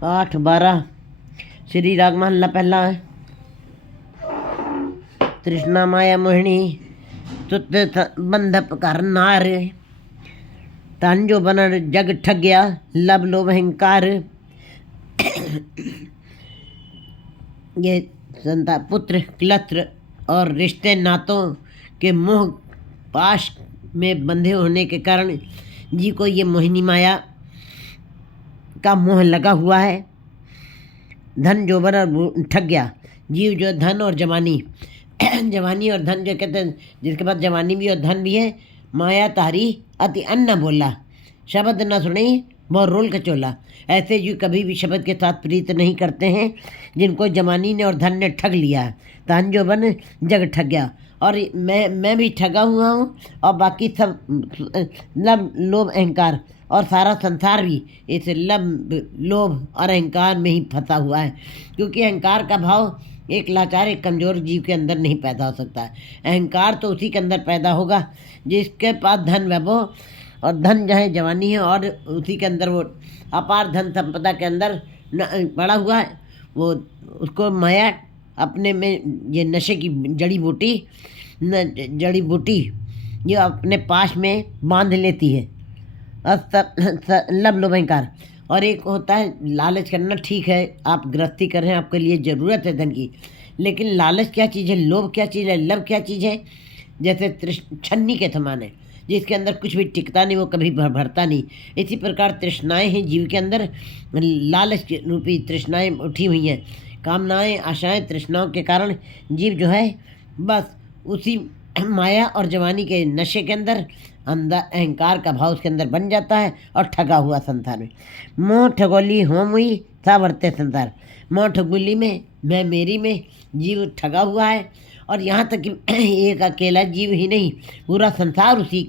8 12 श्री राग महला पहला है। तृष्णा माया मोहिनी तुत बंधप कर नार, तन जो बन जग ठग्या लब लोभ अहंकार। ये संता पुत्र क्लत्र और रिश्ते नातों के मोह पाश में बंधे होने के कारण जी को ये मोहिनी माया का मोह लगा हुआ है। धन जो बना ठग गया, जीव जो धन और जवानी जवानी और धन जो कहते हैं, जिसके पास जवानी भी और धन भी है, माया तारी अति अन्न बोला, शब्द न सुनी बहुत रोल कचोला। ऐसे जीव कभी भी शब्द के साथ प्रीत नहीं करते हैं जिनको जवानी ने और धन ने ठग लिया है। धन जो बन जग ठग गया, और मैं भी ठगा हुआ हूँ, और बाकी सब लब लोभ अहंकार और सारा संसार भी इस लब लोभ और अहंकार में ही फंसा हुआ है। क्योंकि अहंकार का भाव एक लाचार एक कमज़ोर जीव के अंदर नहीं पैदा हो सकता है। अहंकार तो उसी के अंदर पैदा होगा जिसके पास धन वैभव और धन जो है जवानी है, और उसी के अंदर वो अपार धन संपदा के अंदर पड़ा हुआ है। वो उसको माया अपने में ये नशे की जड़ी बूटी ये अपने पास में बांध लेती है। लब लोभ अहंकार। और एक होता है लालच करना। ठीक है, आप गृहस्थी कर रहे हैं, आपके लिए ज़रूरत है धन की, लेकिन लालच क्या चीज़ है, लोभ क्या चीज़ है, लब क्या चीज़ है? जैसे छन्नी के समान है, जिसके अंदर कुछ भी टिकता नहीं, वो कभी भरता नहीं। इसी प्रकार तृष्णाएँ हैं जीव के अंदर, लालच रूपी तृष्णाएँ उठी हुई हैं। कामनाएँ आशाएँ तृष्णाओं के कारण जीव जो है बस उसी माया और जवानी के नशे के अंदर अहंकार का भाव उसके अंदर बन जाता है, और ठगा हुआ संसार में। मोह ठगोली होम हुई था वर्ते संसार। मोह ठगोली में, मैं मेरी में जीव ठगा हुआ है, और यहाँ तक कि एक अकेला जीव ही नहीं, पूरा संसार उसी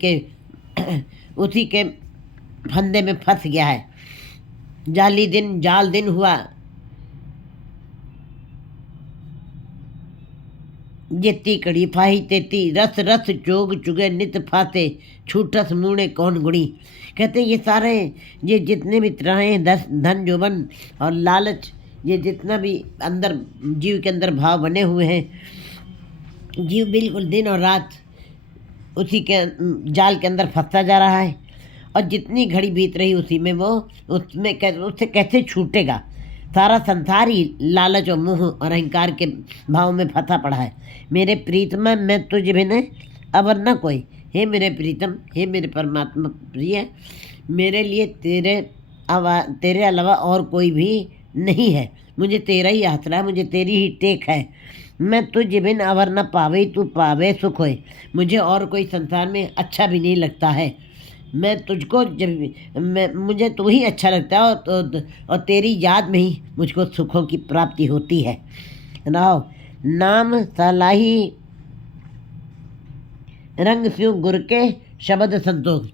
के फंदे में फंस गया है। जाली दिन जाल दिन हुआ, जेती कड़ी फाही तेती, रस रस जोग चुगे नित फाते, छूटस मुँणे कौन गुणी। कहते ये सारे ये जितने भी त्राहें धन जोबन और लालच, ये जितना भी अंदर जीव के अंदर भाव बने हुए हैं, जीव बिल्कुल दिन और रात उसी के जाल के अंदर फंसता जा रहा है। और जितनी घड़ी बीत रही उसी में वो उससे कैसे छूटेगा। सारा संसार ही लालच और मोह और अहंकार के भाव में फंसा पड़ा है। मेरे प्रीतम मैं तुझ बिन अवर न कोई। हे मेरे प्रीतम, हे मेरे परमात्मा प्रिय, मेरे लिए तेरे अलावा और कोई भी नहीं है। मुझे तेरा ही आसरा है, मुझे तेरी ही टेक है। मैं तुझ बिन अवर न पावे, तू पावे सुख होए। मुझे और कोई संसार में अच्छा भी नहीं लगता है। मैं तुझको मुझे तू ही अच्छा लगता है, और तेरी याद में ही मुझको सुखों की प्राप्ति होती है। नाम सलाही रंग स्यु गुर के शब्द संतोष।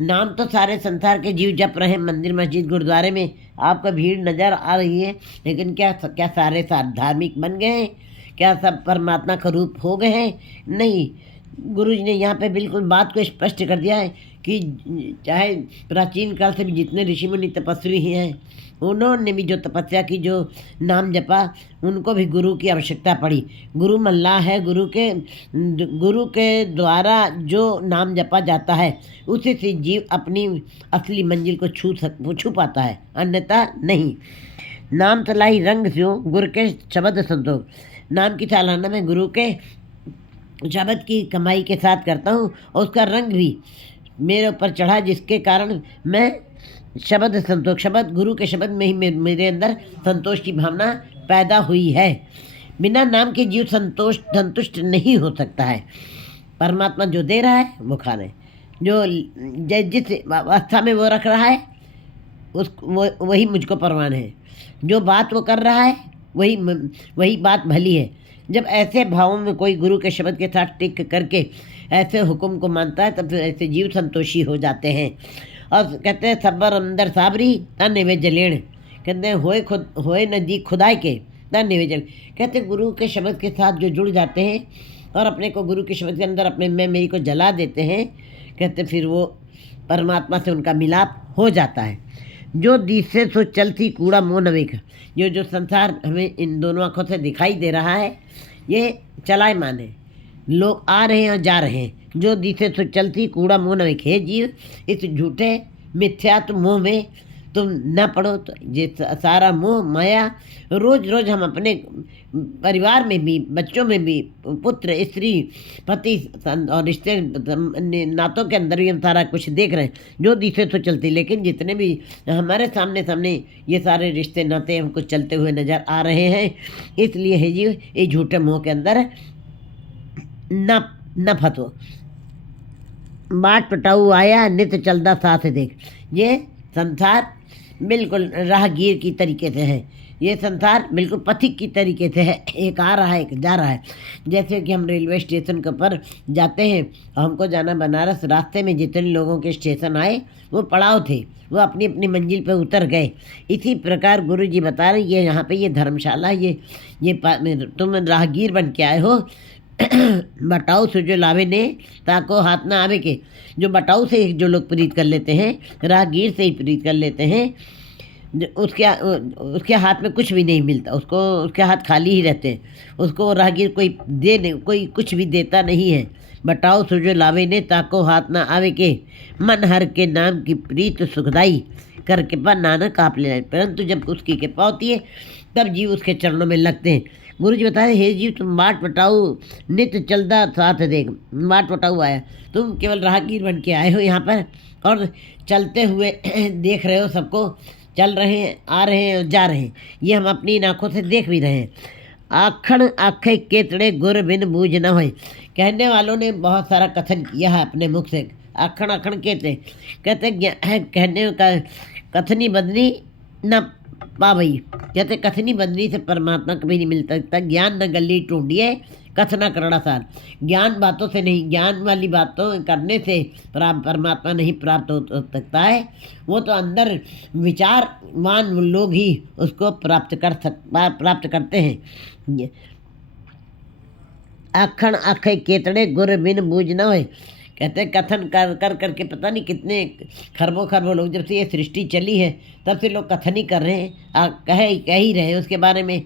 नाम तो सारे संसार के जीव जप रहे हैं, मंदिर मस्जिद गुरुद्वारे में आपका भीड़ नज़र आ रही है, लेकिन क्या सारे धार्मिक बन गए हैं? क्या सब परमात्मा का रूप हो गए हैं? नहीं। गुरु जी ने यहाँ पे बिल्कुल बात को स्पष्ट कर दिया है कि चाहे प्राचीन काल से भी जितने ऋषि मुनि तपस्वी हैं, उन्होंने भी जो तपस्या की, जो नाम जपा, उनको भी गुरु की आवश्यकता पड़ी। गुरु मल्लाह है, गुरु के द्वारा जो नाम जपा जाता है उसी से जीव अपनी असली मंजिल को छू पाता है, अन्यथा नहीं। नाम तलाई रंग स्यो गुरु के शब्द संतोष। नाम की चालाना में गुरु के शब्द की कमाई के साथ करता हूँ, और उसका रंग भी मेरे ऊपर चढ़ा, जिसके कारण मैं शब्द संतोष, शब्द गुरु के शब्द में ही मेरे अंदर संतोष की भावना पैदा हुई है। बिना नाम के जीव संतुष्ट नहीं हो सकता है। परमात्मा जो दे रहा है वो खा रहे, जो जिस अवस्था में वो रख रहा है वही मुझको परवान है। जो बात वो कर रहा है वही बात भली है। जब ऐसे भावों में कोई गुरु के शब्द के साथ टिक करके ऐसे हुक्म को मानता है, तब फिर ऐसे जीव संतोषी हो जाते हैं। और कहते हैं सब्बर अंदर साबरी तन निवे जलेण। कहते हैं होए नज़दीक खुदाई के तन निवे जल। कहते हैं गुरु के शब्द के साथ जो जुड़ जाते हैं और अपने को गुरु के शब्द के अंदर अपने मैं मेरी को जला देते हैं, कहते फिर वो परमात्मा से उनका मिलाप हो जाता है। जो दिसे सो चलती कूड़ा मोह न वेख। जो संसार हमें इन दोनों आँखों से दिखाई दे रहा है, ये चलायमान है, लोग आ रहे हैं और जा रहे हैं। जो दिसे सो चलती कूड़ा मोह न वेख। हे जीव, इस झूठे मिथ्यात्व मोह में तुम न पड़ो। तो ये सारा मोह माया रोज रोज हम अपने परिवार में भी, बच्चों में भी, पुत्र स्त्री पति और रिश्ते नातों के अंदर भी हम सारा कुछ देख रहे हैं, जो दिशे तो चलती। लेकिन जितने भी हमारे सामने सामने ये सारे रिश्ते नाते हमको चलते हुए नज़र आ रहे हैं, इसलिए है जी ये झूठे मोह के अंदर न फंसो। बाट पटाऊ आया नित चलता साथ देख। ये संसार बिल्कुल राहगीर की तरीके से है, ये संसार बिल्कुल पथिक की तरीके से है, एक आ रहा है एक जा रहा है। जैसे कि हम रेलवे स्टेशन के पर जाते हैं, हमको जाना बनारस, रास्ते में जितने लोगों के स्टेशन आए वो पड़ाव थे, वो अपनी अपनी मंजिल पे उतर गए। इसी प्रकार गुरु जी बता रहे हैं, ये यहाँ पे ये धर्मशाला, ये तुम राहगीर बन के आए हो। बटाऊ से जो लावे ने ताको हाथ ना आवे के। जो बटाऊ से जो लोग प्रीत कर लेते हैं, राहगीर से ही प्रीत कर लेते हैं, उसके हाथ में कुछ भी नहीं मिलता, उसके हाथ खाली ही रहते हैं। उसको राहगीर कोई कुछ भी देता नहीं है। बटाओ सुजो लावे ने ताको हाथ ना आवे के। मन हर के नाम की प्रीत सुखदाई करके पर नानक आप ले। परंतु जब उसकी कृपा होती है तब जीव उसके चरणों में लगते हैं। गुरु जी बताए, हे जीव, तुम बाट पटाऊ नित्य चलता साथ देख। बाट पटाऊ आया, तुम केवल राहगीर बन के आए हो यहाँ पर और चलते हुए देख रहे हो, सबको चल रहे हैं, आ रहे हैं और जा रहे हैं, ये हम अपनी आँखों से देख भी रहे हैं। आखण आखे केतड़े गुर बिन बूझ न होए। कहने वालों ने बहुत सारा कथन किया है अपने मुख से। आखण आखण कहते कहने का कथनी बदनी न पावई। कहते कथनी बदनी से परमात्मा कभी नहीं मिल सकता। ज्ञान न गली टूंढिए कथना करड़ा सार। ज्ञान बातों से नहीं, ज्ञान वाली बातों करने से परमात्मा नहीं प्राप्त हो सकता है। वो तो अंदर विचारवान लोग ही उसको प्राप्त करते हैं। आखण आखे केतड़े गुर बिन बूझ न होए। कहते कथन कर करके पता नहीं कितने खरबों लोग, जब से ये सृष्टि चली है तब से लोग कथन ही कर रहे हैं, कह ही रहे हैं उसके बारे में,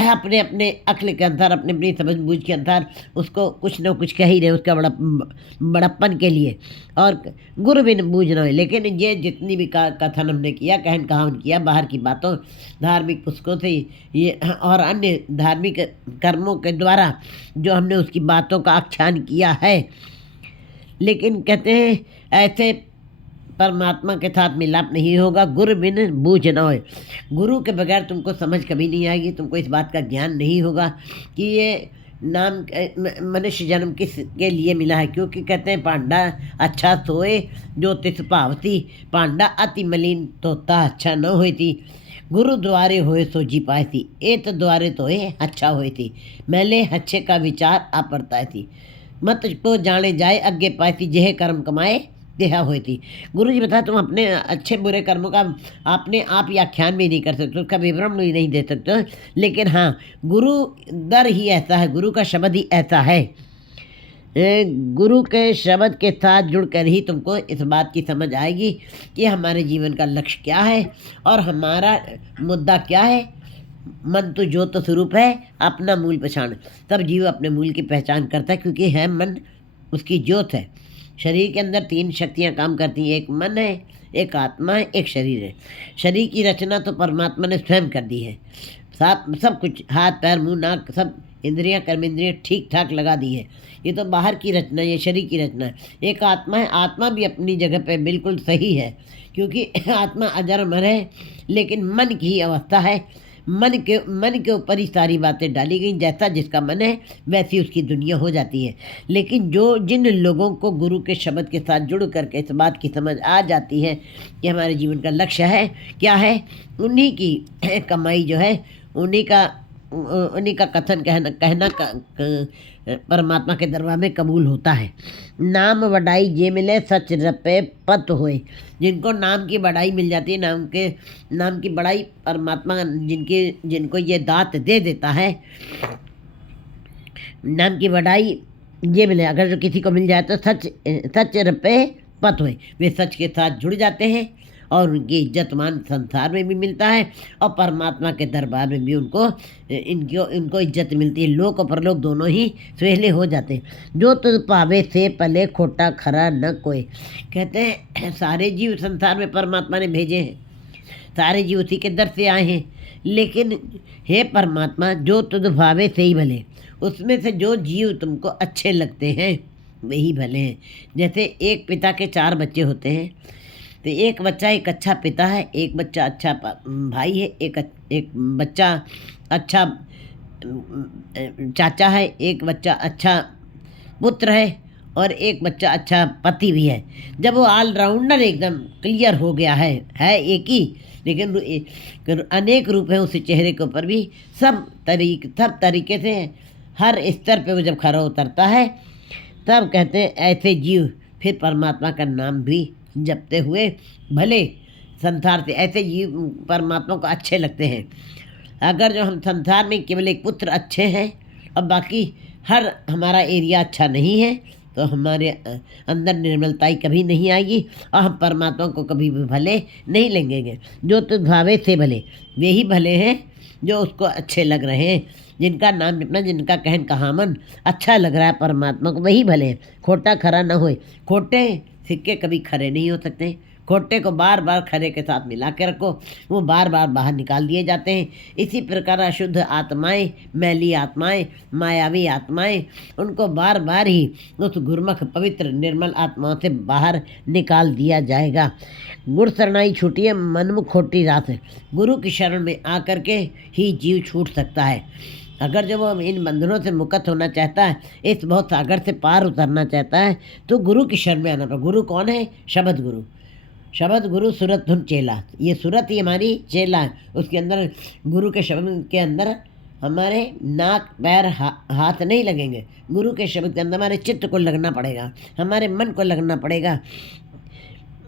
अपने अपने अक्ल के अनुसार, अपने अपनी समझ बूझ के अनुसार उसको कुछ न कुछ कह ही रहे हैं, उसका बड़प्पन के लिए। और गुरु बिन बूझ न हो। लेकिन ये जितनी भी कथन हमने किया, कहन कहावन किया, बाहर की बातों, धार्मिक पुस्तकों से ये और अन्य धार्मिक कर्मों के द्वारा जो हमने उसकी बातों का आख्यान किया है, लेकिन कहते हैं ऐसे परमात्मा के साथ मिलाप नहीं होगा। गुरु बिन बूझ न होए। गुरु के बगैर तुमको समझ कभी नहीं आएगी, तुमको इस बात का ज्ञान नहीं होगा कि ये नाम मनुष्य जन्म किस के लिए मिला है। क्योंकि कहते हैं पांडा अच्छा सोए जो तिस भावती, पांडा अति मलिन तोता अच्छा न होई थी। गुरु द्वारे होए सो जी पाए थी, एत द्वारे तो अच्छा होई थी, मैले अच्छे का विचार आ पड़ता थी। मत को जाने जाए अग्गे पाए थी, जेह कर्म कमाए देहा हुई थी। गुरु जी बताया, तुम अपने अच्छे बुरे कर्मों का अपने आप ही आख्यान भी नहीं कर सकते, उसका विवरण भी नहीं दे सकते। लेकिन हाँ, गुरु दर ही ऐसा है, गुरु का शब्द ही ऐसा है। गुरु के शब्द के साथ जुड़कर ही तुमको इस बात की समझ आएगी कि हमारे जीवन का लक्ष्य क्या है और हमारा मुद्दा क्या है। मन तो ज्योत स्वरूप है, अपना मूल पहचान। तब जीव अपने मूल की पहचान करता है, क्योंकि है मन उसकी ज्योत है। शरीर के अंदर 3 शक्तियाँ काम करती हैं, एक मन है, एक आत्मा है, एक शरीर है। शरीर की रचना तो परमात्मा ने स्वयं कर दी है, सब कुछ, हाथ पैर मुंह नाक सब इंद्रियां कर्मेंद्रियां ठीक ठाक लगा दी है। ये तो बाहर की रचना, ये शरीर की रचना है। एक आत्मा है, आत्मा भी अपनी जगह पे बिल्कुल सही है, क्योंकि आत्मा अजर अमर है। लेकिन मन की ही अवस्था है, मन के ऊपर ही सारी बातें डाली गई। जैसा जिसका मन है वैसी उसकी दुनिया हो जाती है। लेकिन जिन लोगों को गुरु के शब्द के साथ जुड़ करके इस बात की समझ आ जाती है कि हमारे जीवन का लक्ष्य है क्या है, उन्हीं की कमाई जो है, उन्हीं का कथन कहना परमात्मा के दरबार में कबूल होता है। नाम वडाई जे मिले सच रपे पत होए। जिनको नाम की बड़ाई मिल जाती है, नाम की बड़ाई परमात्मा जिनको ये दात दे देता है, नाम की बड़ाई ये मिले, अगर जो किसी को मिल जाए तो सच रपे पत होए, वे सच के साथ जुड़ जाते हैं और उनकी इज्जत मान संसार में भी मिलता है और परमात्मा के दरबार में भी इनको इज्जत मिलती है। लोक और परलोक दोनों ही सुहेले हो जाते हैं। जो तुझ पावे से पले खोटा खरा न कोई। कहते हैं सारे जीव संसार में परमात्मा ने भेजे हैं, सारे जीव उसी के दर से आए हैं, लेकिन हे परमात्मा जो तुझ भावे से ही भले, उसमें से जो जीव तुमको अच्छे लगते हैं वही भले हैं। जैसे एक पिता के 4 बच्चे होते हैं, तो एक बच्चा एक अच्छा पिता है, एक बच्चा अच्छा भाई है, एक बच्चा अच्छा चाचा है, एक बच्चा अच्छा पुत्र है और एक बच्चा अच्छा पति भी है। जब वो ऑलराउंडर एकदम क्लियर हो गया है एक ही, लेकिन अनेक रूप हैं उस चेहरे के ऊपर भी, सब तरीके से हर स्तर पे वो जब खरा उतरता है, तब कहते हैं ऐसे जीव फिर परमात्मा का नाम भी जपते हुए भले संसार से, ऐसे जीव परमात्मा को अच्छे लगते हैं। अगर जो हम संसार में केवल एक पुत्र अच्छे हैं और बाकी हर हमारा एरिया अच्छा नहीं है, तो हमारे अंदर निर्मलता ही कभी नहीं आएगी और हम परमात्मा को कभी भी भले नहीं लेंगे। जो तो भावे से भले, वे ही भले हैं जो उसको अच्छे लग रहे हैं, जिनका नाम जपना, जिनका कहन कहामन अच्छा लग रहा है परमात्मा को, वही भले हैं। खोटा खरा न होए। खोटे सिक्के कभी खरे नहीं हो सकते। खोटे को बार बार खरे के साथ मिला के रखो, वो बार बार बाहर निकाल दिए जाते हैं। इसी प्रकार अशुद्ध आत्माएं, मैली आत्माएं, मायावी आत्माएं, उनको बार बार ही उस गुरमुख पवित्र निर्मल आत्माओं से बाहर निकाल दिया जाएगा। गुरु शरणाई छूटिए मनमुख खोटी रात है। गुरु की शरण में आकर के ही जीव छूट सकता है। अगर जब वो इन बंधनों से मुक्त होना चाहता है, इस बहुत सागर से पार उतरना चाहता है, तो गुरु की शरण में आना पड़ेगा। गुरु कौन है? शब्द गुरु। शब्द गुरु सूरत धुन चेला। ये सूरत ही हमारी चेला है। उसके अंदर गुरु के शब्द के अंदर हमारे नाक पैर हाथ नहीं लगेंगे। गुरु के शब्द के अंदर हमारे चित्त को लगना पड़ेगा, हमारे मन को लगना पड़ेगा।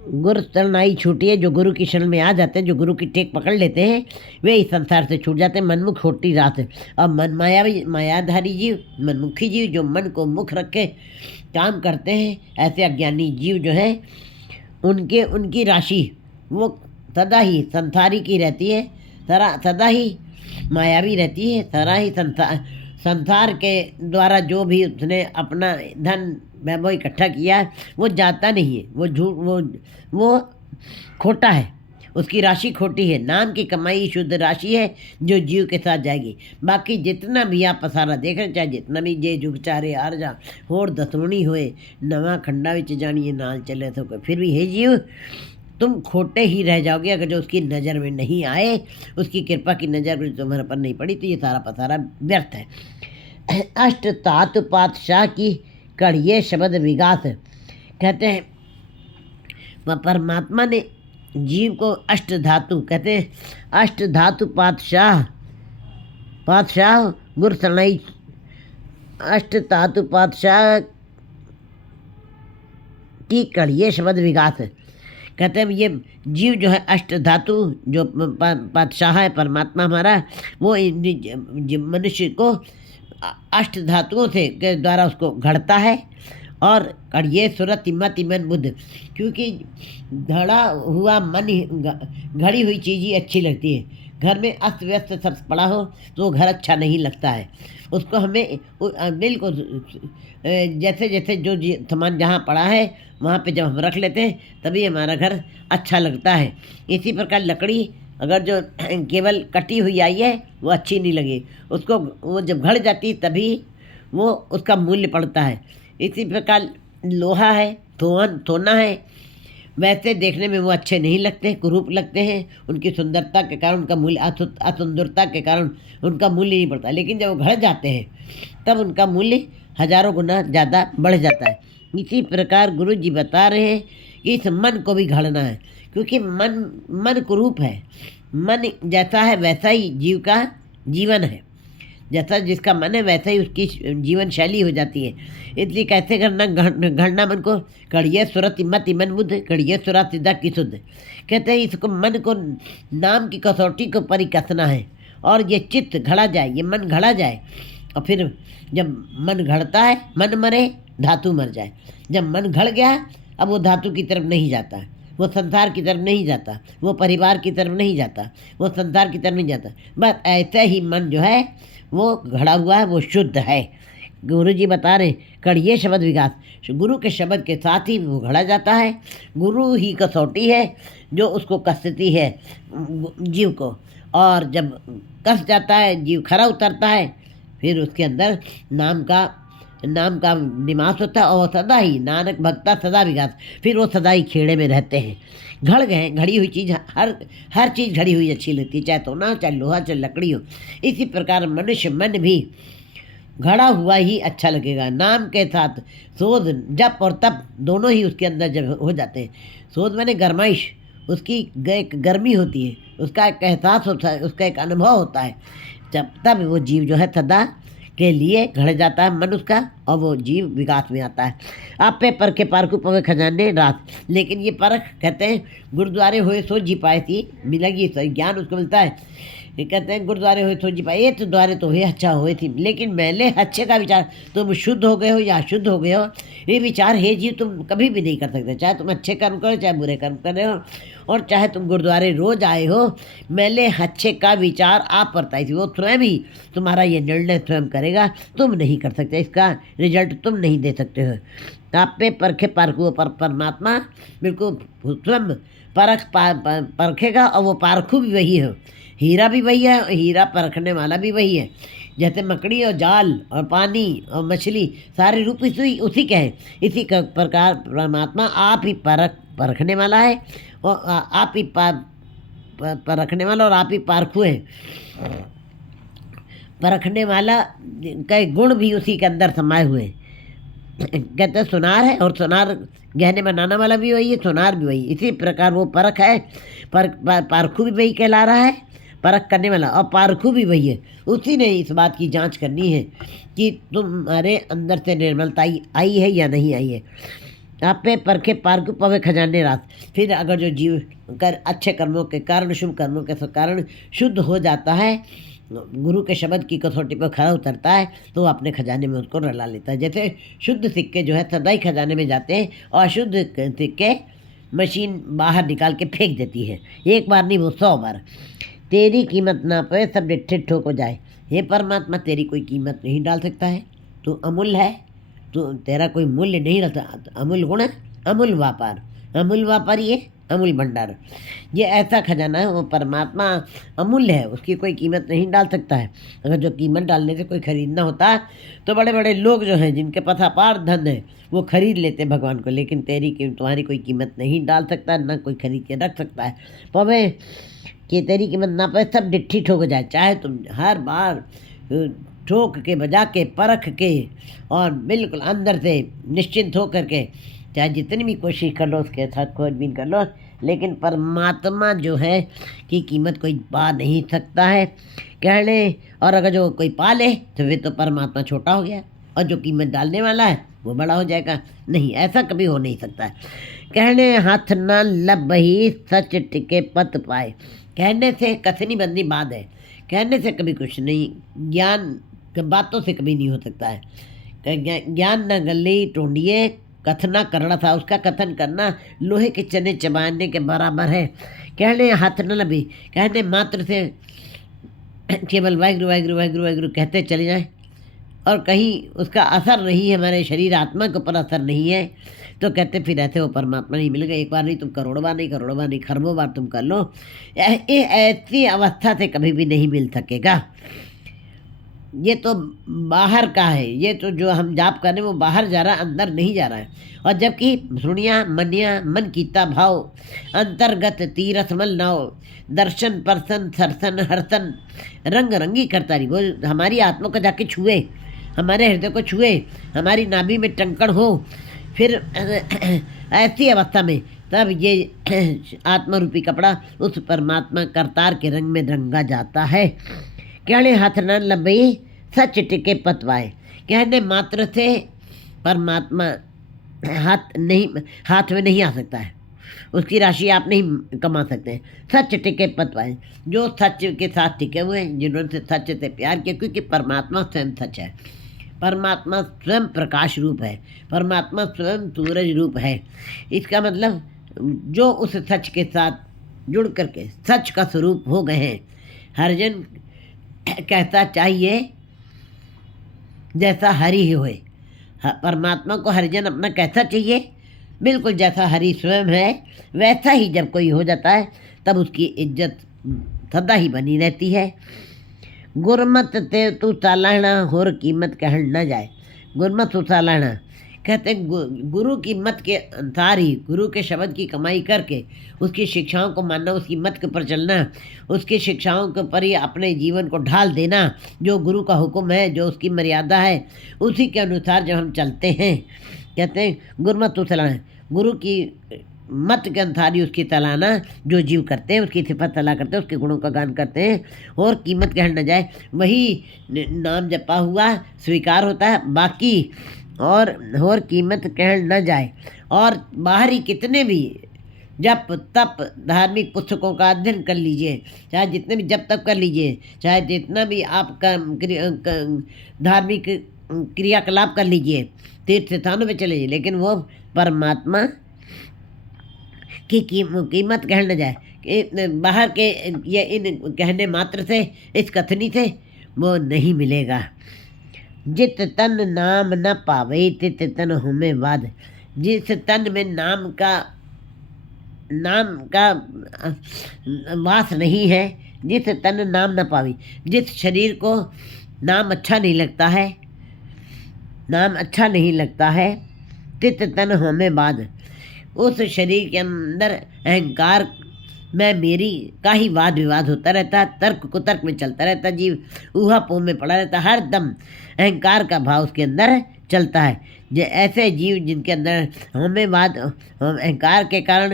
गुरु शरणाई छूटिए। जो गुरु की शरण में आ जाते हैं, जो गुरु की टेक पकड़ लेते हैं, वे इस संसार से छूट जाते हैं। मनमुख छोटी रात है। और मायाधारी जीव, मनमुखी जीव, जो मन को मुख रख के काम करते हैं, ऐसे अज्ञानी जीव जो हैं, उनकी राशि वो सदा ही संसारी की रहती है, सदा ही मायावी रहती है। सदा ही संसार के द्वारा जो भी उसने अपना धन वैभव इकट्ठा किया है, वो जाता नहीं है, वो झूठ, वो खोटा है, उसकी राशि खोटी है। नाम की कमाई शुद्ध राशि है जो जीव के साथ जाएगी। बाकी जितना भी आप पसारा देख रहे, चाहे जितना भी जे जुग चारे आर जा होर दसवणी होए, नवा खंडा विच जानिए नाल चले, तो फिर भी हे जीव तुम खोटे ही रह जाओगे। अगर जो उसकी नज़र में नहीं आए, उसकी कृपा की नज़र तुम्हारे पर नहीं पड़ी, तो ये सारा पसारा व्यर्थ है। अष्ट तातु पातशाह की कड़िए शब्द विगास। कहते हैं परमात्मा ने जीव को अष्ट धातु, कहते हैं अष्ट धातु पातशाह गुरु शरणाई। अष्ट धातु पातशाह की कड़िए शब्द विगास। कहते हैं ये जीव जो है अष्ट धातु, जो पातशाह है परमात्मा हमारा, वो मनुष्य को अष्ट धातुओं से के द्वारा उसको घड़ता है। और कड़िए सुरत मत मन बुद्ध, क्योंकि घड़ा हुआ मन ही, घड़ी हुई चीज़ ही अच्छी लगती है। घर में अस्त व्यस्त सब पड़ा हो तो वो घर अच्छा नहीं लगता है। उसको हमें बिल्कुल जैसे जैसे जो सामान जहाँ पड़ा है वहाँ पे जब हम रख लेते हैं, तभी हमारा घर अच्छा लगता है। इसी प्रकार लकड़ी अगर जो केवल कटी हुई आई है, वो अच्छी नहीं लगी, उसको वो जब घड़ जाती तभी वो उसका मूल्य पड़ता है। इसी प्रकार लोहा है, सोना है, वैसे देखने में वो अच्छे नहीं लगते, कुरूप लगते हैं। उनकी सुंदरता के कारण उनका मूल्य, असुंदरता के कारण उनका मूल्य नहीं बढ़ता। लेकिन जब वो घड़ जाते हैं तब उनका मूल्य हजारों गुना ज़्यादा बढ़ जाता है। इसी प्रकार गुरु जी बता रहे हैं कि इस मन को भी घड़ना है, क्योंकि मन कुरूप है। मन जैसा है वैसा ही जीव का जीवन है। जैसा जिसका मन है वैसा ही उसकी जीवन शैली हो जाती है। इसलिए कैसे करना घड़ना मन को? कड़िए सुरत मत मन बुद्ध, कड़िए सुरत सीधा की शुद्ध। कहते हैं इसको मन को नाम की कसौटी को परिकसना है और ये चित्त घड़ा जाए, ये मन घड़ा जाए। और फिर जब मन घड़ता है, मन मरे धातु मर जाए। जब मन घड़ गया अब वो धातु की तरफ नहीं जाता है, वो संसार की तरफ नहीं जाता, वो परिवार की तरफ नहीं जाता, वो संसार की तरफ नहीं जाता। बस ऐसा ही मन जो है वो घड़ा हुआ है, वो शुद्ध है। गुरु जी बता रहे कड़िए शब्द विकास, गुरु के शब्द के साथ ही वो घड़ा जाता है। गुरु ही कसौटी है जो उसको कसती है जीव को, और जब कस जाता है जीव खरा उतरता है, फिर उसके अंदर नाम का निवास होता है, और सदा ही नानक भक्ता सदा विकास, फिर वो सदा ही खेड़े में रहते हैं। घड़ गए, घड़ी हुई चीज़, हर चीज़ घड़ी हुई अच्छी लगती है, चाहे सोना, चाहे लोहा, चाहे लकड़ी हो। इसी प्रकार मनुष्य मन भी घड़ा हुआ ही अच्छा लगेगा। नाम के साथ शोध, जप और तप दोनों ही उसके अंदर जब हो जाते हैं, शोध मैंने गरमाइश, उसकी एक गर्मी होती है, उसका एक एहसास होता है, उसका एक अनुभव होता है, तब वो जीव जो है सदा के लिए घड़ जाता है मन उसका, और वो जीव विकास में आता है। आप पे परखे पारखू पवे खजाने रात, लेकिन ये परख कहते हैं गुरुद्वारे हुए सो जी पाए थी, मिलेगी सही ज्ञान उसको मिलता है। ये कहते हैं गुरुद्वारे हुए सो जी पाए, ये तो द्वारे तो हुए अच्छा हुए थी, लेकिन मैले अच्छे का विचार तुम शुद्ध हो गए हो या अशुद्ध हो गए हो, ये विचार हे जीव तुम कभी भी नहीं कर सकते। चाहे तुम अच्छे कर्म करो, चाहे बुरे कर्म कर रहे हो, और चाहे तुम गुरुद्वारे रोज आए हो, मैले अच्छे का विचार आप परताई थी, वो स्वयं ही तुम्हारा ये निर्णय स्वयं करेगा, तुम नहीं कर सकते, इसका रिजल्ट तुम नहीं दे सकते हो। आप पे परखे पारखू पर परमात्मा बिल्कुल स्वयं परखेगा, और वो पारखू भी वही है, हीरा भी वही है, हीरा परखने वाला भी वही है। जैसे मकड़ी और जाल और पानी और मछली सारे रूप उसी के हैं, इसी का प्रकार परमात्मा आप ही परखने वाला है, और आप ही परखने वाला, और आप ही पारखू है। परखने वाला के गुण भी उसी के अंदर समाये हुए हैं। कहते हैं सुनार है, और सुनार गहने बनाने वाला भी वही है, सुनार भी वही। इसी प्रकार वो परख है, पारखू भी वही कहला रहा है, परख करने वाला, और पारखू भी वही है। उसी ने इस बात की जांच करनी है कि तुम्हारे अंदर से निर्मलता आई है या नहीं आई है। आप पे परखे पारखू पवे खजाने रात, फिर अगर जो जीव कर अच्छे कर्मों के कारण, शुभ कर्मों के कारण शुद्ध हो जाता है, गुरु के शब्द की कसौटी पर खरा उतरता है, तो वो अपने खजाने में उसको रला लेता है। जैसे शुद्ध सिक्के जो है सदा ही खजाने में जाते हैं, और अशुद्ध सिक्के मशीन बाहर निकाल के फेंक देती है, एक बार नहीं वो 100 बार। तेरी कीमत ना पे सब डिट्ठे ठोक हो जाए, हे परमात्मा तेरी कोई कीमत नहीं डाल सकता है, तू अमूल्य है, तू तेरा कोई मूल्य नहीं रहता। अमूल्य गुण, अमूल्य व्यापारी है, अमूल्य भंडार, ये ऐसा खजाना है। वो परमात्मा अमूल्य है, उसकी कोई कीमत नहीं डाल सकता है। अगर जो कीमत डालने से कोई खरीदना होता तो बड़े बड़े लोग जो हैं जिनके पास अपार धन है वो खरीद लेते भगवान को, लेकिन तुम्हारी कोई कीमत नहीं डाल सकता, ना कोई खरीद के रख सकता है। पवे कि तेरी कीमत ना पाए सब डिट्ठी ठोक जाए, चाहे तुम हर बार ठोक के बजा के परख के और बिल्कुल अंदर से निश्चिंत हो करके चाहे जितनी भी कोशिश कर लो उसके साथ खोजबीन कर लो, लेकिन परमात्मा जो है की कीमत कोई पा नहीं सकता है कहने। और अगर जो कोई पा ले तो वे तो परमात्मा छोटा हो गया, और जो कीमत डालने वाला है वो बड़ा हो जाएगा। नहीं, ऐसा कभी हो नहीं सकता है। कहने हाथ न लब ही सच टिके पत पाए, कहने से कथनी बंदी बात है, कहने से कभी कुछ नहीं, ज्ञान बातों से कभी नहीं हो सकता है। ज्ञान न गली टोंडिए कथना करना था, उसका कथन करना लोहे के चने चबाने के बराबर है। कहने हाथ न लबी, कहने मात्र से केवल वाहिगुरु वाहिगुरु वाहिगुरु वाहिगुरु कहते चले जाए और कहीं उसका असर नहीं है, हमारे शरीर आत्मा के ऊपर असर नहीं है, तो कहते फिर ऐसे वो परमात्मा नहीं मिलेगा। एक बार नहीं तुम करोड़ों बार नहीं खरबों बार तुम कर लो, ऐसी अवस्था से कभी भी नहीं मिल सकेगा। ये तो बाहर का है, ये तो जो हम जाप कर रहे हैं वो बाहर जा रहा है, अंदर नहीं जा रहा है। और जबकि सुनिया मनिया मन कीता भाव, अंतर्गत तीरथ मल नाव, दर्शन परसन सरसन हरसन रंग रंगी करता रही। वो हमारी आत्मा को जाके छुए, हमारे हृदय को छुए, हमारी नाभि में टंकण हो, फिर ऐसी अवस्था में तब ये आत्मरूपी कपड़ा उस परमात्मा करतार के रंग में रंगा जाता है। कहने हाथ न लबई सच टिके पतवाए, कहने मात्र से परमात्मा हाथ में नहीं आ सकता है, उसकी राशि आप नहीं कमा सकते। सच टिके पतवाए, जो सच के साथ टिके हुए हैं, जिन्होंने सच से प्यार किया, क्योंकि परमात्मा स्वयं सच है, परमात्मा स्वयं प्रकाश रूप है, परमात्मा स्वयं सूरज रूप है। इसका मतलब जो उस सच के साथ जुड़ करके सच का स्वरूप हो गए हैं। हरिजन कहता चाहिए जैसा हरि ही होए। परमात्मा को हरिजन अपना कैसा चाहिए? बिल्कुल जैसा हरि स्वयं है वैसा ही जब कोई हो जाता है तब उसकी इज्जत सदा ही बनी रहती है। गुरमत ते तू चालाना होर कीमत कहण न जाए। गुरमत तू चालाना कहते हैं गुरु की मत के अनुसार ही, गुरु के शब्द की कमाई करके उसकी शिक्षाओं को मानना, उसकी मत के ऊपर चलना, उसकी शिक्षाओं के ऊपर ही अपने जीवन को ढाल देना। जो गुरु का हुक्म है, जो उसकी मर्यादा है, उसी के अनुसार जब हम चलते हैं, कहते हैं गुरमत तो चलाना, गुरु की मत के अनुसार ही उसकी तलाना। जो जीव करते हैं उसकी सिफत तला करते हैं, उसके गुणों का गान करते हैं और कीमत कहना न जाए, वही नाम जपा हुआ स्वीकार होता है। बाकी और कीमत कहण न जाए। और बाहरी कितने भी जप तप धार्मिक पुस्तकों का अध्ययन कर लीजिए, चाहे जितने भी जप तप कर लीजिए, चाहे जितना भी आपका धार्मिक क्रियाकलाप कर लीजिए, तीर्थ स्थानों में चले जाइए, लेकिन वो परमात्मा की कीमत कहण न जाए। बाहर के ये इन कहने मात्र से, इस कथनी से वो नहीं मिलेगा। जित तन नाम न पावे तित तन हुमे वाद। जिस तन में नाम का वास नहीं है, जिस तन नाम न पावी, जिस शरीर को नाम अच्छा नहीं लगता है, नाम अच्छा नहीं लगता है, तित तन होमे बाद, उस शरीर के अंदर अहंकार मैं मेरी का ही वाद विवाद होता रहता है, तर्क कुतर्क में चलता रहता है, जीव ऊहापोह में पड़ा रहता है, हर दम अहंकार का भाव उसके अंदर चलता है। जो ऐसे जीव जिनके अंदर हमें वाद अहंकार के कारण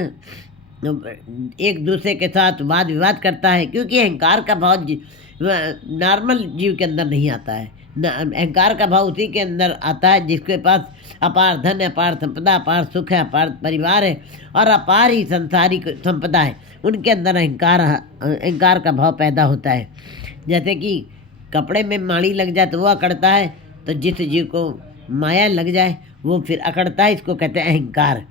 एक दूसरे के साथ वाद विवाद करता है, क्योंकि अहंकार का भाव नॉर्मल जीव के अंदर नहीं आता है। अहंकार का भाव उसी के अंदर आता है जिसके पास अपार धन है, अपार संपदा, अपार सुख है, अपार परिवार है और अपार ही संसारिक संपदा है। उनके अंदर अहंकार का भाव पैदा होता है। जैसे कि कपड़े में माड़ी लग जाए तो वो अकड़ता है, तो जिस जीव को माया लग जाए वो फिर अकड़ता है, इसको कहते हैं अहंकार।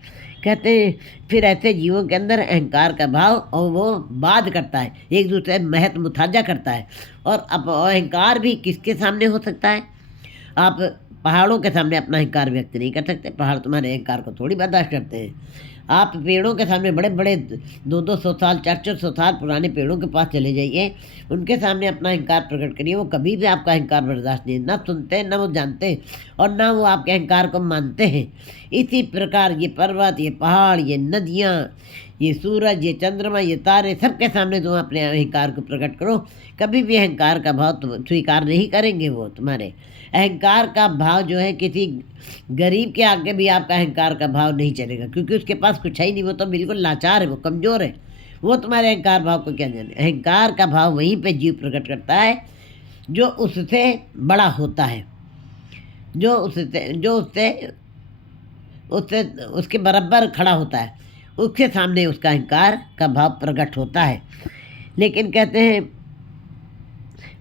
कहते हैं फिर ऐसे जीवों के अंदर अहंकार का भाव और वो वाद करता है, एक दूसरे महत मुथाजा करता है। और अब अहंकार भी किसके सामने हो सकता है? आप पहाड़ों के सामने अपना अहंकार व्यक्त नहीं कर सकते, पहाड़ तुम्हारे अहंकार को थोड़ी बर्दाश्त करते हैं। आप पेड़ों के सामने बड़े बड़े 200-200 साल 400-400 साल पुराने पेड़ों के पास चले जाइए, उनके सामने अपना अहंकार प्रकट करिए, वो कभी भी आपका अहंकार बर्दाश्त नहीं, ना सुनते, ना वो जानते और ना वो आपके अहंकार को मानते हैं। इसी प्रकार ये पर्वत, ये पहाड़, ये नदियाँ, ये सूरज, ये चंद्रमा, ये तारे, सबके सामने तुम अपने अहंकार को प्रकट करो, कभी भी अहंकार का भाव तुम स्वीकार नहीं करेंगे। वो तुम्हारे अहंकार का भाव जो है, किसी गरीब के आगे भी आपका अहंकार का भाव नहीं चलेगा, क्योंकि उसके पास कुछ है ही नहीं, वो तो बिल्कुल लाचार है, वो कमज़ोर है, वो तुम्हारे अहंकार भाव को क्या जाने। अहंकार का भाव वहीं पे जीव प्रकट करता है जो उससे बड़ा होता है, जो उससे उसके बराबर खड़ा होता है, उसके सामने उसका अहंकार का भाव प्रकट होता है। लेकिन कहते हैं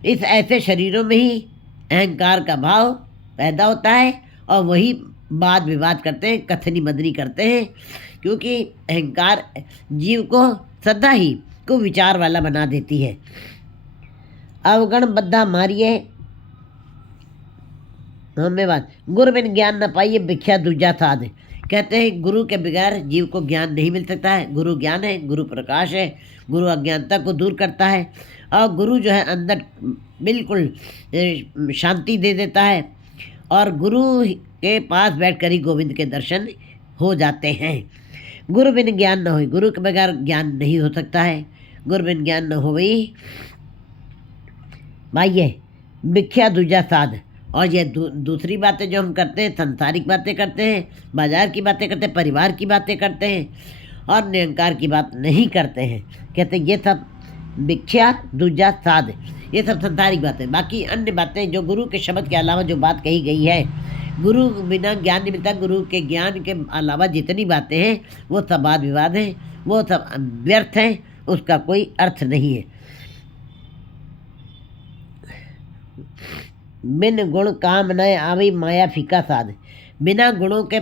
इस ऐसे शरीरों में ही अहंकार का भाव पैदा होता है और वही वाद विवाद करते हैं, कथनी मदनी करते हैं, क्योंकि अहंकार जीव को सदा ही को विचार वाला बना देती है। अवगण बद्धा मारिए हमें बात, गुरु बिन ज्ञान न पाइए भिक्षा दूजा साध। कहते हैं गुरु के बगैर जीव को ज्ञान नहीं मिल सकता है। गुरु ज्ञान है, गुरु प्रकाश है, गुरु अज्ञानता को दूर करता है और गुरु जो है अंदर बिल्कुल शांति दे देता है और गुरु के पास बैठकर ही गोविंद के दर्शन हो जाते हैं। गुरु बिन ज्ञान न हो, गुरु के बगैर ज्ञान नहीं हो सकता है। गुरु बिन ज्ञान न हो गई भाइये भिक्षा दूजा साध। और ये दूसरी बातें जो हम करते हैं, संसारिक बातें करते हैं, बाजार की बातें करते हैं, परिवार की बातें करते हैं और निरंकार की बात नहीं करते हैं। कहते हैं ये सब भिक्षा दूजा साध, ये सब संसारिक बातें। बाकी अन्य बातें जो गुरु के शब्द के अलावा जो बात कही गई है, गुरु बिना ज्ञान नहीं मिलता, गुरु के ज्ञान के अलावा जितनी बातें हैं वो सब वाद विवाद हैं, वो सब व्यर्थ हैं, उसका कोई अर्थ नहीं है। बिन गुण काम न आवी माया फीका साध। बिना गुणों के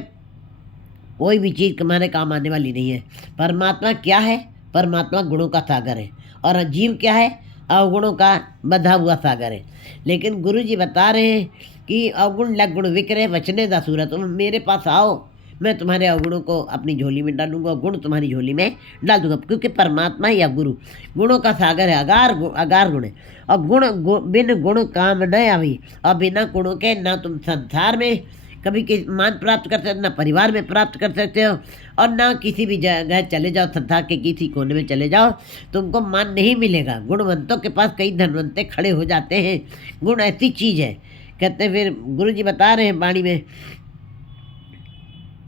कोई भी चीज़ तुम्हारे काम आने वाली नहीं है। परमात्मा क्या है? परमात्मा गुणों का सागर है, और जीव क्या है? अवगुणों का बंधा हुआ सागर है। लेकिन गुरु जी बता रहे हैं कि अवगुण लग विक्रय वचने दासुरा, तुम मेरे पास आओ, मैं तुम्हारे अवगुणों को अपनी झोली में डालूंगा, गुण तुम्हारी झोली में डाल दूंगा। क्योंकि परमात्मा या गुरु गुणों का सागर है, अगार गुण है। और बिन गुण काम न आवी, और बिना गुणों के ना तुम संसार में कभी मान प्राप्त कर सकते हो, ना परिवार में प्राप्त कर सकते हो, और ना किसी भी जगह चले जाओ, संसार के किसी कोने में चले जाओ, तुमको मान नहीं मिलेगा। गुणवंतों के पास कई धनवंते खड़े हो जाते हैं। गुण ऐसी चीज़ है। कहते हैं, फिर गुरु जी बता रहे हैं वाणी में,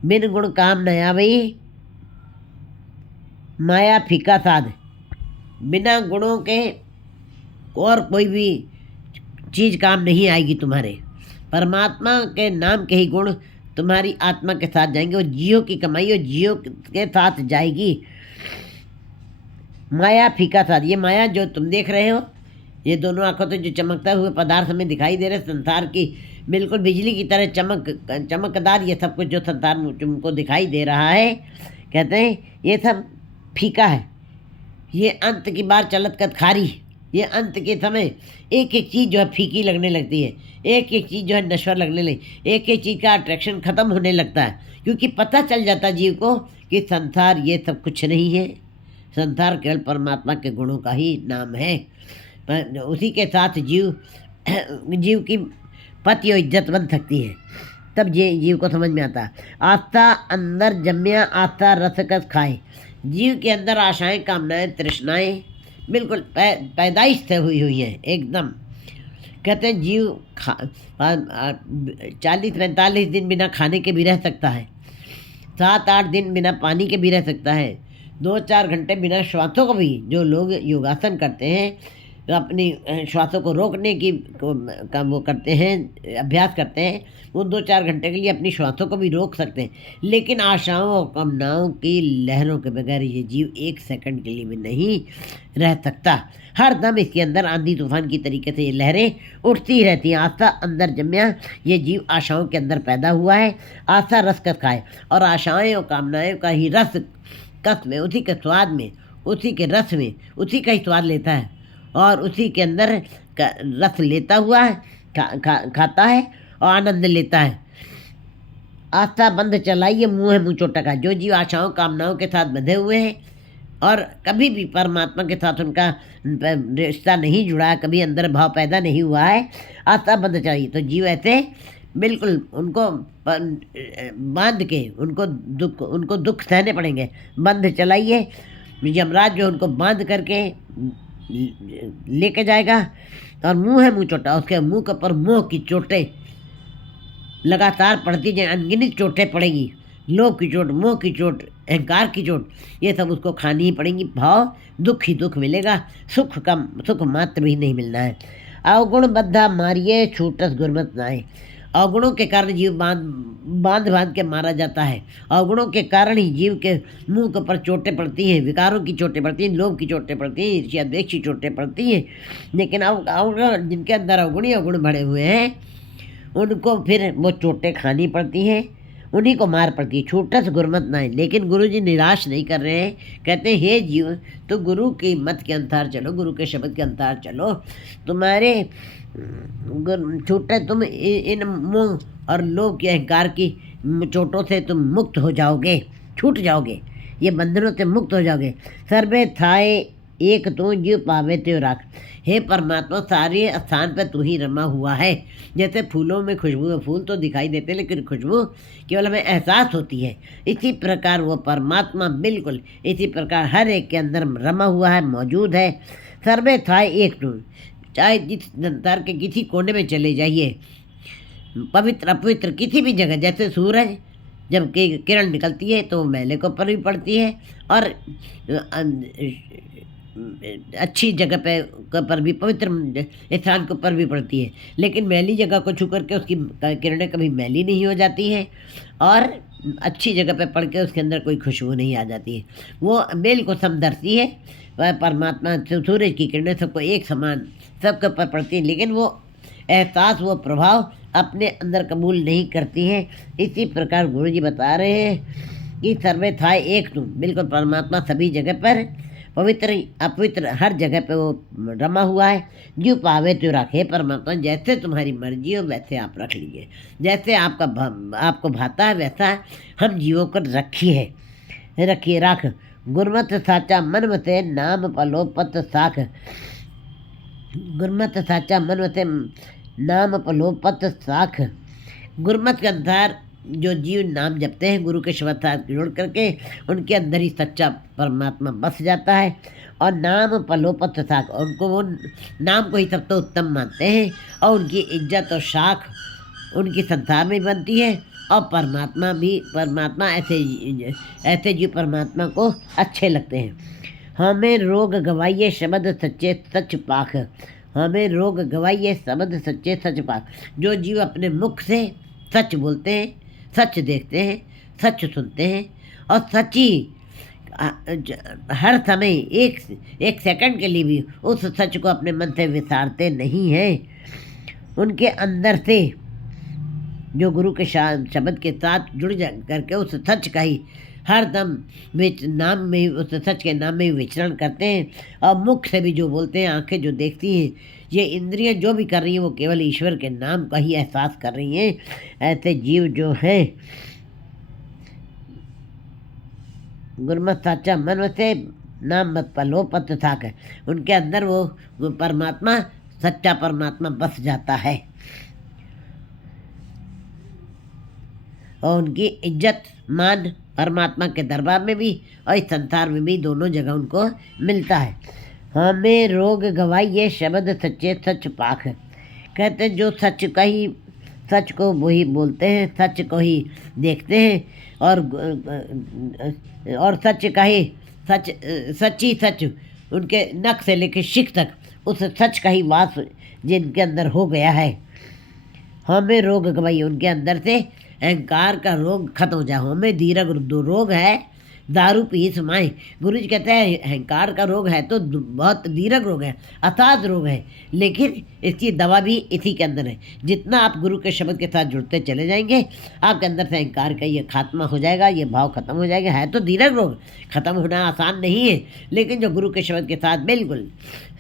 बिन गुण काम न आवई, माया फीका साध। बिना गुणों के और कोई भी चीज़ काम नहीं आएगी तुम्हारे। परमात्मा के नाम के ही गुण तुम्हारी आत्मा के साथ जाएंगे, और जियो की कमाई और जियो के साथ जाएगी। माया फीका साथ, ये माया जो तुम देख रहे हो, ये दोनों आंखों से जो चमकता हुए पदार्थ हमें दिखाई दे रहे, संसार की बिल्कुल बिजली की तरह चमकदार ये सब कुछ जो संसार में तुमको दिखाई दे रहा है, कहते हैं ये सब फीका है। ये अंत की बार चलत कद खारी, ये अंत के समय एक एक चीज़ जो है फीकी लगने लगती है, एक एक चीज़ जो है नश्वर लगने लगी, एक एक चीज़ का अट्रैक्शन ख़त्म होने लगता है। क्योंकि पता चल जाता जीव को कि संसार ये सब कुछ नहीं है, संसार केवल परमात्मा के गुणों का ही नाम है। उसी के साथ जीव की पति और इज्जत बन सकती है। तब ये जीव को समझ में आता है। आस्था अंदर जम्या आस्था रस कस खाए, जीव के अंदर आशाएं कामनाएं तृष्णाएं बिल्कुल पैदाइश से हुई हैं एकदम। कहते हैं जीव 40-45 दिन बिना खाने के भी रह सकता है, 7-8 दिन बिना पानी के भी रह सकता है, 2-4 घंटे बिना श्वासों को भी। जो लोग योगासन करते हैं, तो अपनी श्वासों को रोकने की वो करते हैं, अभ्यास करते हैं, वो 2-4 घंटे के लिए अपनी श्वासों को भी रोक सकते हैं। लेकिन आशाओं और कामनाओं की लहरों के बगैर ये जीव 1 सेकंड के लिए भी नहीं रह सकता। हर दम इसके अंदर आंधी तूफान की तरीके से ये लहरें उठती ही रहती हैं। आस्था अंदर जम्या, ये जीव आशाओं के अंदर पैदा हुआ है। आस्था रस कस खाए, और आशाएं और कामनाएं का ही रस कस में, उसी के स्वाद में, उसी के रस में, उसी का ही स्वाद लेता है, और उसी के अंदर रस लेता हुआ है, खाता है और आनंद लेता है। आस्था बंध चलाइए मुँह चोटा का, जो जीव आशाओं कामनाओं के साथ बंधे हुए हैं और कभी भी परमात्मा के साथ उनका रिश्ता नहीं जुड़ा, कभी अंदर भाव पैदा नहीं हुआ है, आस्था बंध चलाइए, तो जीव ऐसे बिल्कुल उनको बांध के उनको दुख सहने पड़ेंगे। बंध चलाइए, यमराज जो उनको बांध करके लेके जाएगा। और मुँह चोटा, उसके मुंह के ऊपर मोह की चोटें लगातार पड़ती जाए, अनगिनत चोटें पड़ेंगी। लोभ की चोट, मोह की चोट, अहंकार की चोट, ये सब उसको खानी ही पड़ेंगी। भाव दुख ही दुख मिलेगा, सुख मात्र भी नहीं मिलना है। अवगुण बद्धा मारिए छूटस गुरमत नाए, अवगुणों के कारण जीव बांध के मारा जाता है। अवगुणों के कारण ही जीव के मुंह के ऊपर चोटें पड़ती हैं, विकारों की चोटें पड़ती हैं, लोभ की चोटें पड़ती हैं, ईर्ष्या द्वेष की चोटें पड़ती हैं। लेकिन अवगुण जिनके अंदर अवगुण भरे हुए हैं, उनको फिर वो चोटें खानी पड़ती हैं, उन्हीं को मार पड़ती है। छूटस गुरमत नाए, लेकिन गुरु जी निराश नहीं कर रहे हैं। कहते हैं, हे जीव, तो गुरु की मत के अनुसार चलो, गुरु के शब्द के अनुसार चलो, तुम्हारे छूटे तुम इन मोह और लोभ की अहंकार की चोटों से तुम मुक्त हो जाओगे, छूट जाओगे, ये बंधनों से मुक्त हो जाओगे। सर्वे थाए एक तू जीव पावे त्यो राख, हे परमात्मा, सारे स्थान पर तू ही रमा हुआ है। जैसे फूलों में खुशबू है, फूल तो दिखाई देते लेकिन खुशबू केवल हमें एहसास होती है, इसी प्रकार वो परमात्मा बिल्कुल इसी प्रकार हर एक के अंदर रमा हुआ है, मौजूद है। सर्वे थाए एक तू, चाहे जिस संसार के किसी कोने में चले जाइए, पवित्र अपवित्र किसी भी जगह, जैसे सूरज जब किरण निकलती है तो मैले के ऊपर भी पड़ती है, और अच्छी जगह पर भी, पवित्र स्थान के ऊपर भी पड़ती है। लेकिन मैली जगह को छू करके उसकी किरणें कभी मैली नहीं हो जाती हैं, और अच्छी जगह पे पड़ के उसके अंदर कोई खुशबू नहीं आ जाती है। वो बिल्कुल समदर्शी है। वह परमात्मा सूरज की किरणें सबको एक समान सबके ऊपर पड़ती हैं, लेकिन वो एहसास, वो प्रभाव अपने अंदर कबूल नहीं करती हैं। इसी प्रकार गुरु जी बता रहे हैं कि सर्वे था एक तुम, बिल्कुल परमात्मा सभी जगह पर पवित्र अपवित्र हर जगह पे वो रमा हुआ है। जो पावे तो रखे परमात्मा, जैसे तुम्हारी मर्जी हो वैसे आप रख लीजिए, जैसे आपको भाता है वैसा हम जीवों को रखिए राख। गुरमत साचा मन मते नाम पलो पत साख, गुरमत साचा मन मते नाम पलो पत साख। गुरमत के अनुसार जो जीव नाम जपते हैं गुरु के शब्द साथ जोड़ करके, उनके अंदर ही सच्चा परमात्मा बस जाता है। और नाम पलोपत साख, उनको वो नाम को ही सब तो उत्तम मानते हैं, और उनकी इज्जत और शाख उनकी संसार में बनती है। और परमात्मा ऐसे जीव परमात्मा को अच्छे लगते हैं। हमें रोग गवाइए शब्द सच्चे सच पाख, हमें रोग गवाइए शब्द सच्चे सच पाख। जो जीव अपने मुख से सच बोलते हैं, सच देखते हैं, सच सुनते हैं, और सच्ची हर समय एक सेकंड के लिए भी उस सच को अपने मन से विसारते नहीं हैं, उनके अंदर से जो गुरु के शब्द के साथ जुड़ जा करके उस सच का ही हर दम नाम में, उस सच के नाम में ही विचरण करते हैं। और मुख से भी जो बोलते हैं, आंखें जो देखती हैं, ये इंद्रियां जो भी कर रही हैं वो केवल ईश्वर के नाम का ही एहसास कर रही हैं। ऐसे जीव जो हैं गुरमत साचा मन से नाम मत पलो पत साख, उनके अंदर वो परमात्मा सच्चा परमात्मा बस जाता है, और उनकी इज्जत मान परमात्मा के दरबार में भी और इस संसार में भी दोनों जगह उनको मिलता है। हमें रोग गवाई ये शब्द सच्चे सच पाख, कहते हैं जो सच को वही बोलते हैं, सच को ही देखते हैं, और सच का ही सच्ची सच उनके नख से लेकर शिख तक उस सच का ही वास जिनके अंदर हो गया है। हमें रोग गवाई, उनके अंदर से अहंकार का रोग खत्म हो जाए। हमें दीर्घ रोग है दारू पी समाए, गुरु जी कहते हैं अहंकार का रोग है तो बहुत दीर्घ रोग है, असाध रोग है, लेकिन इसकी दवा भी इसी के अंदर है। जितना आप गुरु के शब्द के साथ जुड़ते चले जाएंगे, आपके अंदर से अहंकार का ये खात्मा हो जाएगा, ये भाव खत्म हो जाएगा। है तो दीर्घ रोग, खत्म होना आसान नहीं है, लेकिन जो गुरु के शब्द के साथ बिल्कुल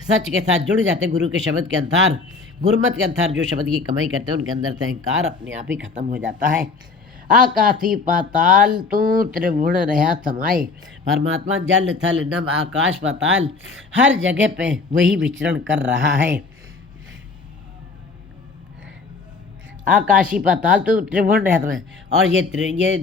सच के साथ जुड़ जाते हैं, गुरु के शब्द के अनुसार, गुरमत के अनुसार जो शब्द की कमाई करते हैं, उनके अंदर से अहंकार अपने आप ही खत्म हो जाता है। आकाशी पाताल तू त्रिभुवन रहा समाए, परमात्मा जल थल नभ आकाश पाताल हर जगह पे वही विचरण कर रहा है। आकाशी पाताल तो त्रिभुवन रहता है, और ये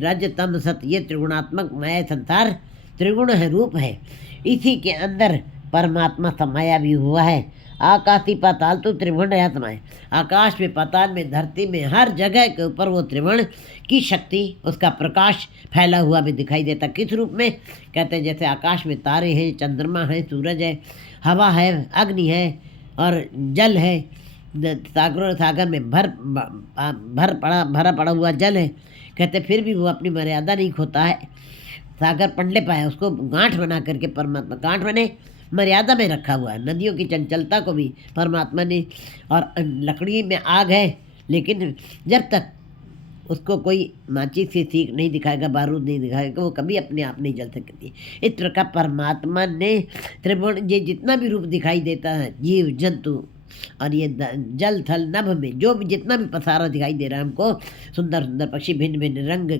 रज तम सत, ये त्रिगुणात्मक मय संसार त्रिगुण है, रूप है, इसी के अंदर परमात्मा समाया भी हुआ है। आकाशी पाताल तो त्रिभुवन रहत समाए, आकाश में, पाताल में, धरती में, हर जगह के ऊपर वो त्रिभुवन की शक्ति, उसका प्रकाश फैला हुआ भी दिखाई देता। किस रूप में? कहते हैं जैसे आकाश में तारे हैं, चंद्रमा है, सूरज है, हवा है, अग्नि है, और जल है, सागर में भरा पड़ा हुआ जल है। कहते फिर भी वो अपनी मर्यादा नहीं खोता है, सागर पढ़ले पाया, उसको गांठ बना करके परमात्मा, गांठ बने मर्यादा में रखा हुआ है। नदियों की चंचलता को भी परमात्मा ने, और लकड़ी में आग है, लेकिन जब तक उसको कोई माचिस से सीख नहीं दिखाएगा, बारूद नहीं दिखाएगा, वो कभी अपने आप नहीं जल सकती। इस प्रकार परमात्मा ने त्रिभुवन, ये जितना भी रूप दिखाई देता है, जीव जंतु और ये जल थल नभ में जो भी जितना भी पसारा दिखाई दे रहा है हमको, सुंदर सुंदर पक्षी, भिन्न भिन्न रंग,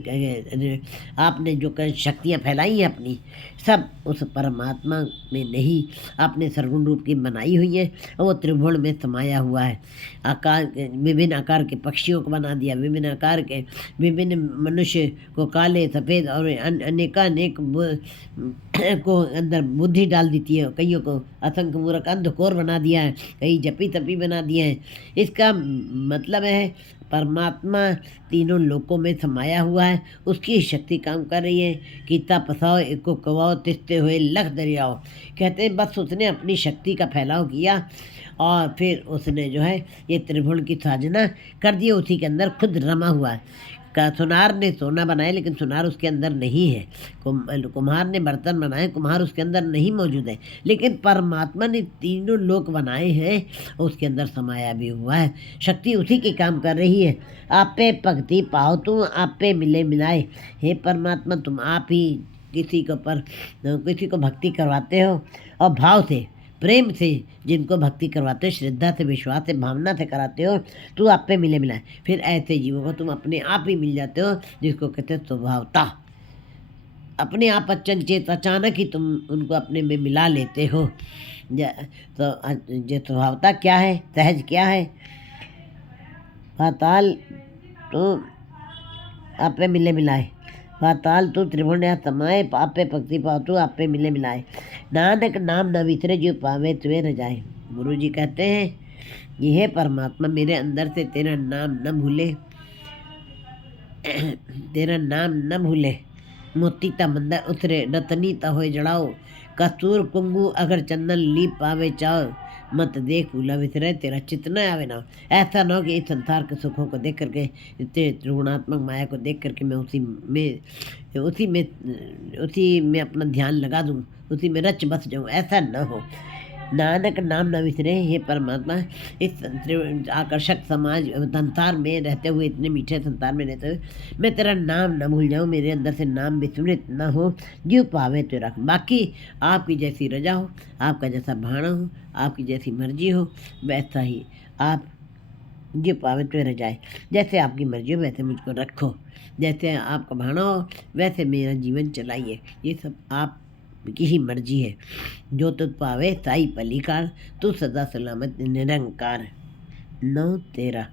आपने जो शक्तियाँ फैलाई हैं अपनी, सब उस परमात्मा में नहीं आपने सर्वगुण रूप की बनाई हुई है, और वो त्रिभुवन में समाया हुआ है। आकार, विभिन्न आकार के पक्षियों को बना दिया, विभिन्न आकार के विभिन्न मनुष्य को, काले सफ़ेद और अनेकानेक को अंदर बुद्धि डाल देती है, कईयों को असंख्य मूर्ख अंधकोर बना दिया है, कई जपी तपी बना दिए हैं। इसका मतलब है परमात्मा तीनों लोकों में समाया हुआ है, उसकी शक्ति काम कर रही है। कीता पसाओ एको कवाओ तिस्ते हुए लख दरियाओ, कहते हैं बस उसने अपनी शक्ति का फैलाव किया, और फिर उसने जो है ये त्रिभुवन की साधना कर दी, उसी के अंदर खुद रमा हुआ है। का सुनार ने सोना बनाया लेकिन सुनार उसके अंदर नहीं है। कुम्हार ने बर्तन बनाए, कुम्हार उसके अंदर नहीं मौजूद है, लेकिन परमात्मा ने तीनों लोक बनाए हैं, उसके अंदर समाया भी हुआ है। शक्ति उसी की काम कर रही है। आप पे भक्ति पाओ तुम, आप पे मिले मिलाए। हे परमात्मा, तुम आप ही किसी को भक्ति करवाते हो और भाव से, प्रेम से जिनको भक्ति करवाते हो, श्रद्धा से, विश्वास से, भावना से कराते हो, तू आप पे मिले मिलाए। फिर ऐसे जीवों को तुम अपने आप ही मिल जाते हो, जिसको कहते हैं स्वभावता। अपने आप अचंचेत अचानक ही तुम उनको अपने में मिला लेते हो। तो जो स्वभावता क्या है, सहज क्या है, पाताल तो आप पे मिले मिलाए। पाताल तू त्रिभुवन या समाए, आप पे भक्ति पाओ तू आप पे मिले मिलाए। नानक नाम न विसरे जो पावे तुए न जाए। गुरु जी कहते हैं यह परमात्मा मेरे अंदर से तेरा नाम न भूले, तेरा नाम न भूले। मोती ता मंदिर उतरे, रतनी ता होए जड़ाओ। कस्तूर कुंगू अगर चंदन लीप पावे चाओ। मत देख भूला विसरे, तेरा चित न आवे ना। ऐसा ना हो कि इस संसार के सुखों को देख करके, त्रिगुणात्मक माया को देख करके मैं उसी में अपना ध्यान लगा दूं, उसी में रच बस जाऊं। ऐसा न हो। नानक नाम न विसरे। हे परमात्मा, इस आकर्षक समाज संसार में रहते हुए, इतने मीठे संसार में रहते हुए मैं तेरा नाम न भूल जाऊँ, मेरे अंदर से नाम विस्मृत न हो। जीव पावे तो रख। बाकी आपकी जैसी रजा हो, आपका जैसा भाणा हो, आपकी जैसी मर्जी हो, वैसा ही आप जीव पावे तो रजाए। जैसे आपकी मर्जी हो वैसे मुझको रखो, जैसे आपका भाणा हो वैसे मेरा जीवन चलाइए। ये सब आप की ही मर्जी है। जो तुझ पावे साई पलीकार, तू सदा सलामत निरंकार। 9 13